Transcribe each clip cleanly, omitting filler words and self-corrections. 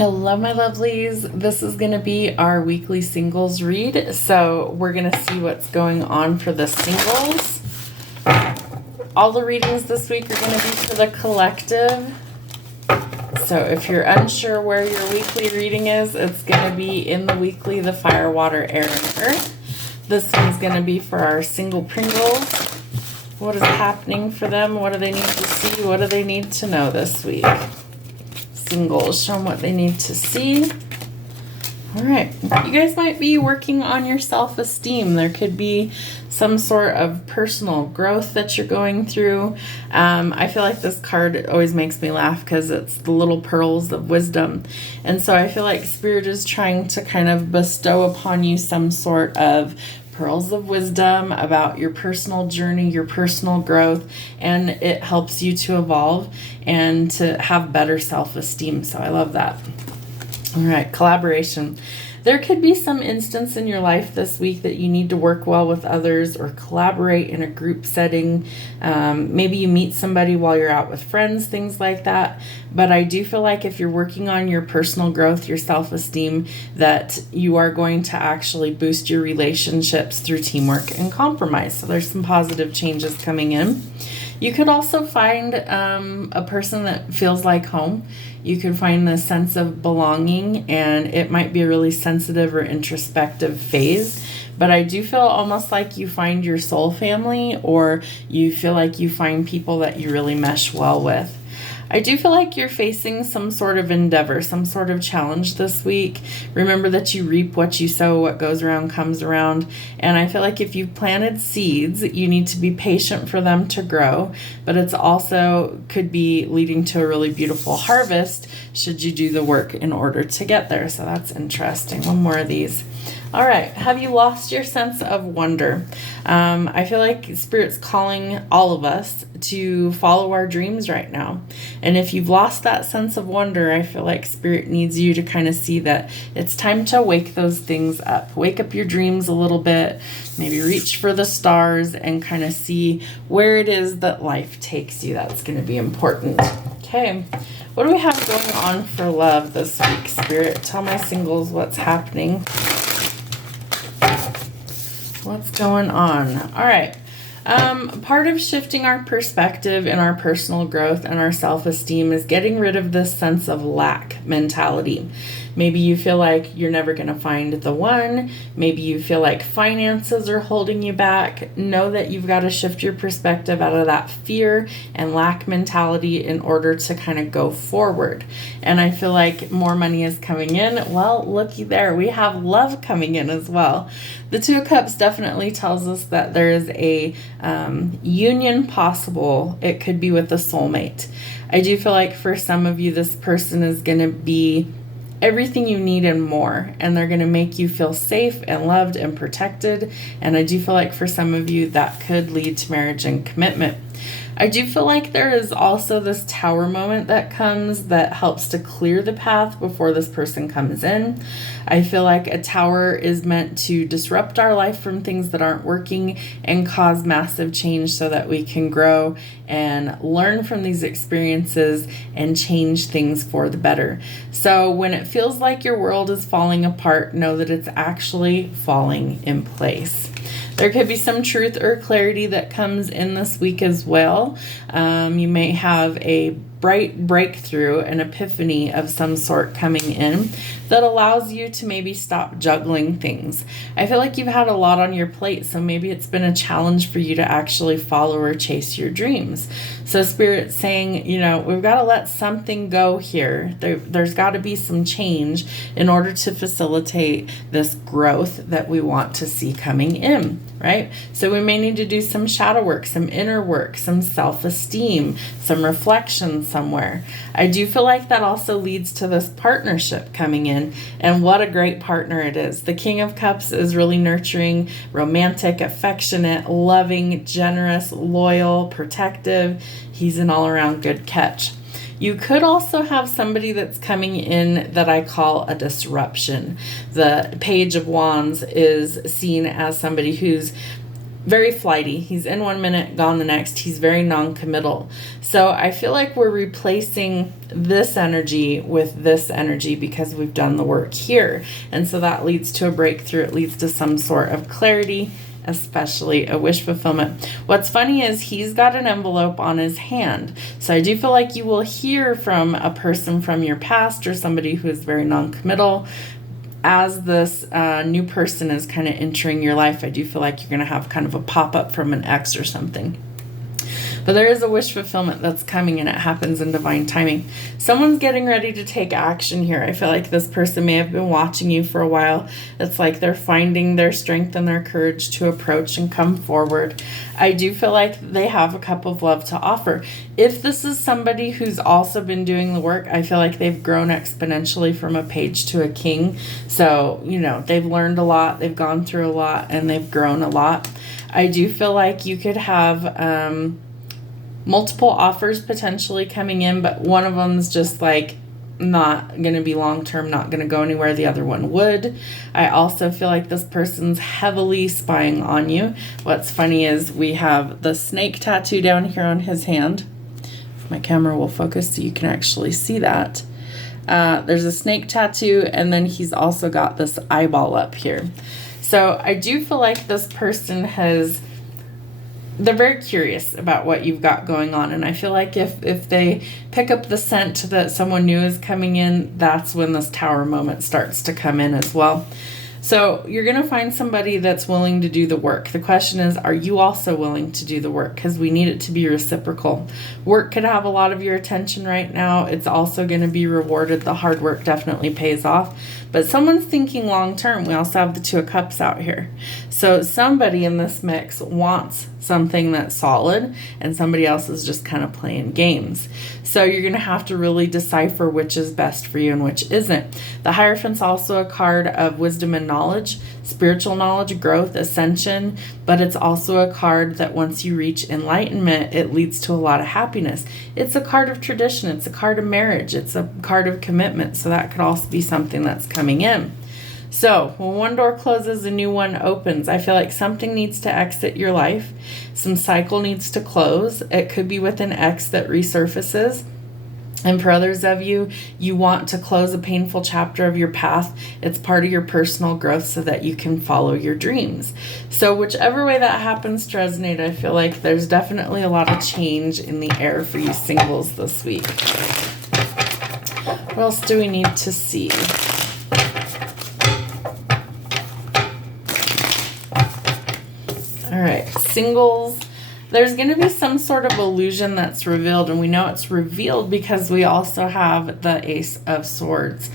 Hello, my lovelies. This is going to be our weekly singles read. So we're going to see what's going on for the singles. All the readings this week are going to be for the collective. So if you're unsure where your weekly reading is, it's going to be in the weekly, the fire, water, air, and earth. This one's going to be for our single Pringles. What is happening for them? What do they need to see? What do they need to know this week? Singles, show them what they need to see. All right, you guys might be working on your self-esteem. There could be some sort of personal growth that you're going through. I feel like this card always makes me laugh because it's the little pearls of wisdom. And so I feel like Spirit is trying to kind of bestow upon you some sort of pearls of wisdom about your personal journey, your personal growth, and it helps you to evolve and to have better self-esteem. So I love that. All right, collaboration. There could be some instance in your life this week that you need to work well with others or collaborate in a group setting. Maybe you meet somebody while you're out with friends, things like that. But I do feel like if you're working on your personal growth, your self-esteem, that you are going to actually boost your relationships through teamwork and compromise. So there's some positive changes coming in. You could also find a person that feels like home. You could find the sense of belonging, and it might be a really sensitive or introspective phase. But I do feel almost like you find your soul family, or you feel like you find people that you really mesh well with. I do feel like you're facing some sort of endeavor, some sort of challenge this week. Remember that you reap what you sow, what goes around comes around. And I feel like if you've planted seeds, you need to be patient for them to grow. But it's also could be leading to a really beautiful harvest should you do the work in order to get there. So that's interesting. One more of these. All right. Have you lost your sense of wonder? I feel like Spirit's calling all of us to follow our dreams right now. And if you've lost that sense of wonder, I feel like Spirit needs you to kind of see that it's time to wake those things up. Wake up your dreams a little bit, maybe reach for the stars and kind of see where it is that life takes you. That's going to be important. Okay. What do we have going on for love this week, Spirit? Tell my singles what's happening. What's going on? All right. Part of shifting our perspective and our personal growth and our self-esteem is getting rid of this sense of lack mentality. Maybe you feel like you're never going to find the one. Maybe you feel like finances are holding you back. Know that you've got to shift your perspective out of that fear and lack mentality in order to kind of go forward. And I feel like more money is coming in. Well, looky there. We have love coming in as well. The Two of Cups definitely tells us that there is a union possible. It could be with a soulmate. I do feel like for some of you, this person is going to be everything you need and more, and they're going to make you feel safe and loved and protected. And I do feel like for some of you that could lead to marriage and commitment. I do feel like there is also this tower moment that comes that helps to clear the path before this person comes in. I feel like a tower is meant to disrupt our life from things that aren't working and cause massive change so that we can grow and learn from these experiences and change things for the better. So when it feels like your world is falling apart, know that it's actually falling in place. There could be some truth or clarity that comes in this week as well. You may have a bright breakthrough, an epiphany of some sort coming in that allows you to maybe stop juggling things. I feel like you've had a lot on your plate, so maybe it's been a challenge for you to actually follow or chase your dreams. So Spirit's saying, we've got to let something go here. There's got to be some change in order to facilitate this growth that we want to see coming in, right? So we may need to do some shadow work, some inner work, some self-esteem, some reflection somewhere. I do feel like that also leads to this partnership coming in, and what a great partner it is. The King of Cups is really nurturing, romantic, affectionate, loving, generous, loyal, protective. He's an all-around good catch. You could also have somebody that's coming in that I call a disruption. The Page of Wands is seen as somebody who's very flighty. He's in 1 minute, gone the next. He's very non-committal. So I feel like we're replacing this energy with this energy because we've done the work here. And so that leads to a breakthrough. It leads to some sort of clarity, especially a wish fulfillment. What's funny is he's got an envelope on his hand. So I do feel like you will hear from a person from your past or somebody who is very non-committal. As this new person is kind of entering your life, I do feel like you're going to have kind of a pop-up from an ex or something. But there is a wish fulfillment that's coming, and it happens in divine timing. Someone's getting ready to take action here. I feel like this person may have been watching you for a while. It's like they're finding their strength and their courage to approach and come forward. I do feel like they have a cup of love to offer. If this is somebody who's also been doing the work, I feel like they've grown exponentially from a page to a king. So, they've learned a lot, they've gone through a lot, and they've grown a lot. I do feel like you could have multiple offers potentially coming in, but one of them's just like not going to be long-term, not going to go anywhere. The other one would. I also feel like this person's heavily spying on you. What's funny is we have the snake tattoo down here on his hand. If my camera will focus so you can actually see that. There's a snake tattoo, and then he's also got this eyeball up here. So I do feel like this person they're very curious about what you've got going on. And I feel like if they pick up the scent that someone new is coming in, that's when this tower moment starts to come in as well. So you're going to find somebody that's willing to do the work. The question is, are you also willing to do the work? Because we need it to be reciprocal. Work could have a lot of your attention right now. It's also going to be rewarded. The hard work definitely pays off. But someone's thinking long term. We also have the Two of Cups out here. So somebody in this mix wants something that's solid, and somebody else is just kind of playing games. So you're going to have to really decipher which is best for you and which isn't. The Hierophant's also a card of wisdom and knowledge, spiritual knowledge, growth, ascension, but it's also a card that once you reach enlightenment, it leads to a lot of happiness. It's a card of tradition. It's a card of marriage. It's a card of commitment. So that could also be something that's coming in. So when one door closes, a new one opens. I feel like something needs to exit your life. Some cycle needs to close. It could be with an ex that resurfaces. And for others of you, you want to close a painful chapter of your path. It's part of your personal growth so that you can follow your dreams. So whichever way that happens to resonate, I feel like there's definitely a lot of change in the air for you singles this week. What else do we need to see? All right, singles. There's going to be some sort of illusion that's revealed, and we know it's revealed because we also have the Ace of Swords.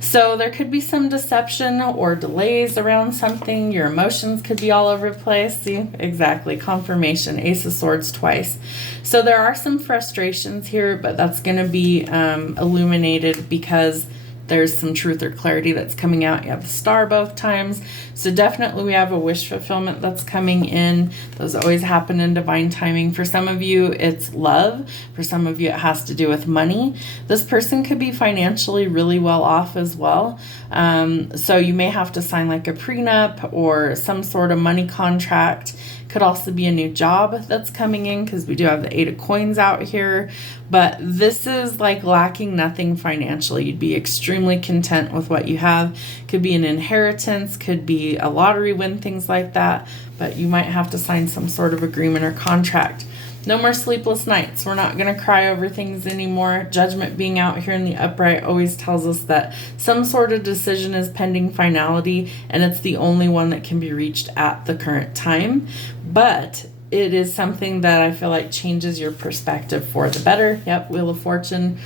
So there could be some deception or delays around something. Your emotions could be all over the place. See, exactly, confirmation, Ace of Swords twice. So there are some frustrations here, but that's going to be illuminated because there's some truth or clarity that's coming out. You have the Star both times. So definitely we have a wish fulfillment that's coming in. Those always happen in divine timing. For some of you, it's love. For some of you, it has to do with money. This person could be financially really well off as well. So you may have to sign like a prenup or some sort of money contract. Could also be a new job that's coming in because we do have the Eight of Coins out here. But this is like lacking nothing financially. You'd be extremely content with what you have. Could be an inheritance, could be a lottery win, things like that. But you might have to sign some sort of agreement or contract. No more sleepless nights. We're not going to cry over things anymore. Judgment being out here in the upright always tells us that some sort of decision is pending finality, and it's the only one that can be reached at the current time. But it is something that I feel like changes your perspective for the better. Yep, Wheel of Fortune.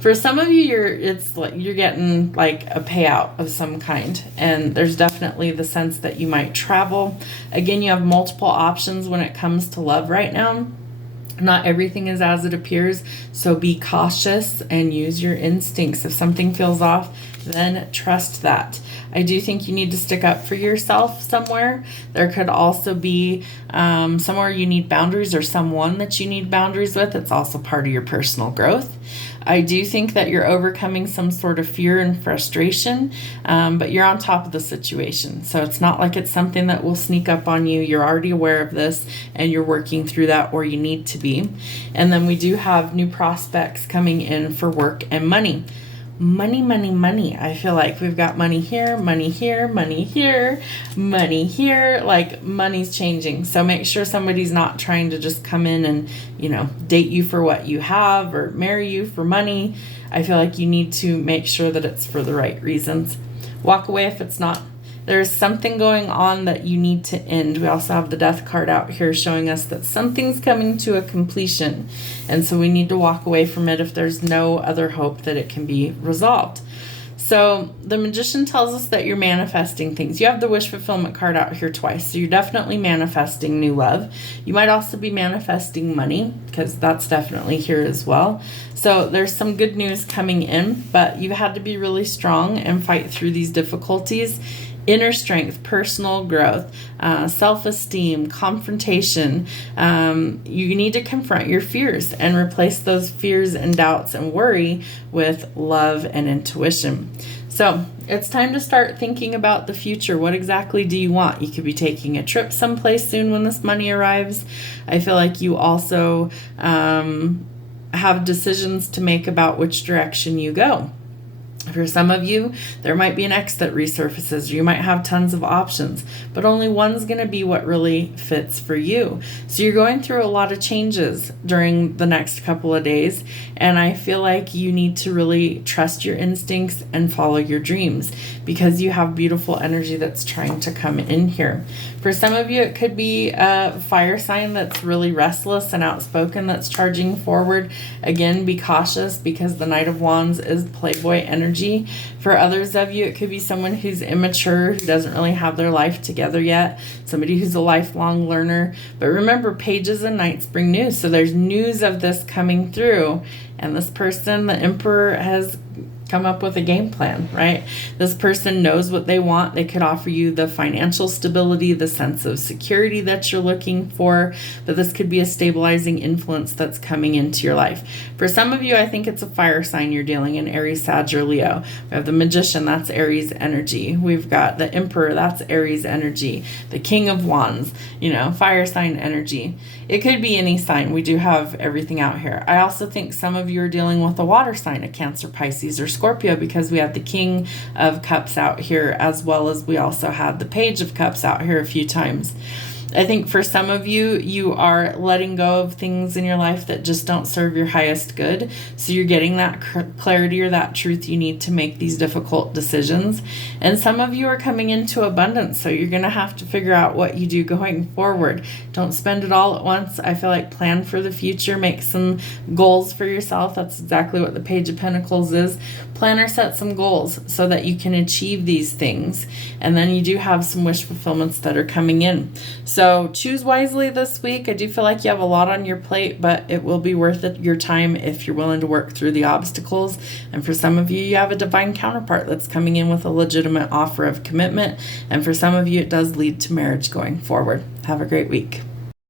For some of you, you're getting like a payout of some kind, and there's definitely the sense that you might travel. Again, you have multiple options when it comes to love right now. Not everything is as it appears, so be cautious and use your instincts. If something feels off, then trust that. I do think you need to stick up for yourself somewhere. There could also be somewhere you need boundaries or someone that you need boundaries with. It's also part of your personal growth. I do think that you're overcoming some sort of fear and frustration, but you're on top of the situation. So it's not like it's something that will sneak up on you. You're already aware of this and you're working through that, or you need to be. And then we do have new prospects coming in for work and money. Money, money, money. I feel like we've got money here, money here, money here, money here. Like, money's changing. So make sure somebody's not trying to just come in and, date you for what you have or marry you for money. I feel like you need to make sure that it's for the right reasons. Walk away if it's not. There's something going on that you need to end. We also have the Death card out here showing us that something's coming to a completion. And so we need to walk away from it if there's no other hope that it can be resolved. So the Magician tells us that you're manifesting things. You have the Wish Fulfillment card out here twice. So you're definitely manifesting new love. You might also be manifesting money, because that's definitely here as well. So there's some good news coming in, but you had to be really strong and fight through these difficulties. Inner strength, personal growth, self-esteem, confrontation. You need to confront your fears and replace those fears and doubts and worry with love and intuition. So it's time to start thinking about the future. What exactly do you want? You could be taking a trip someplace soon when this money arrives. I feel like you also have decisions to make about which direction you go. For some of you, there might be an ex that resurfaces. You might have tons of options, but only one's going to be what really fits for you. So you're going through a lot of changes during the next couple of days, and I feel like you need to really trust your instincts and follow your dreams, because you have beautiful energy that's trying to come in here. For some of you, it could be a fire sign that's really restless and outspoken that's charging forward. Again, be cautious, because the Knight of Wands is Playboy energy. For others of you, it could be someone who's immature, who doesn't really have their life together yet, somebody who's a lifelong learner. But remember, pages and knights bring news. So there's news of this coming through, and this person, the Emperor, has come up with a game plan, right? This person knows what they want. They could offer you the financial stability, the sense of security that you're looking for, but this could be a stabilizing influence that's coming into your life. For some of you, I think it's a fire sign you're dealing in, Aries, Sag, or Leo. We have the Magician, that's Aries energy. We've got the Emperor, that's Aries energy. The King of Wands, fire sign energy. It could be any sign. We do have everything out here. I also think some of you are dealing with a water sign, a Cancer, Pisces, or Scorpio, because we have the King of Cups out here, as well as we also had the Page of Cups out here a few times. I think for some of you, you are letting go of things in your life that just don't serve your highest good. So you're getting that clarity or that truth you need to make these difficult decisions. And some of you are coming into abundance. So you're going to have to figure out what you do going forward. Don't spend it all at once. I feel like plan for the future, make some goals for yourself. That's exactly what the Page of Pentacles is. Plan or set some goals so that you can achieve these things. And then you do have some wish fulfillments that are coming in. So choose wisely this week. I do feel like you have a lot on your plate, but it will be worth it, your time, if you're willing to work through the obstacles. And for some of you, you have a divine counterpart that's coming in with a legitimate offer of commitment. And for some of you, it does lead to marriage going forward. Have a great week.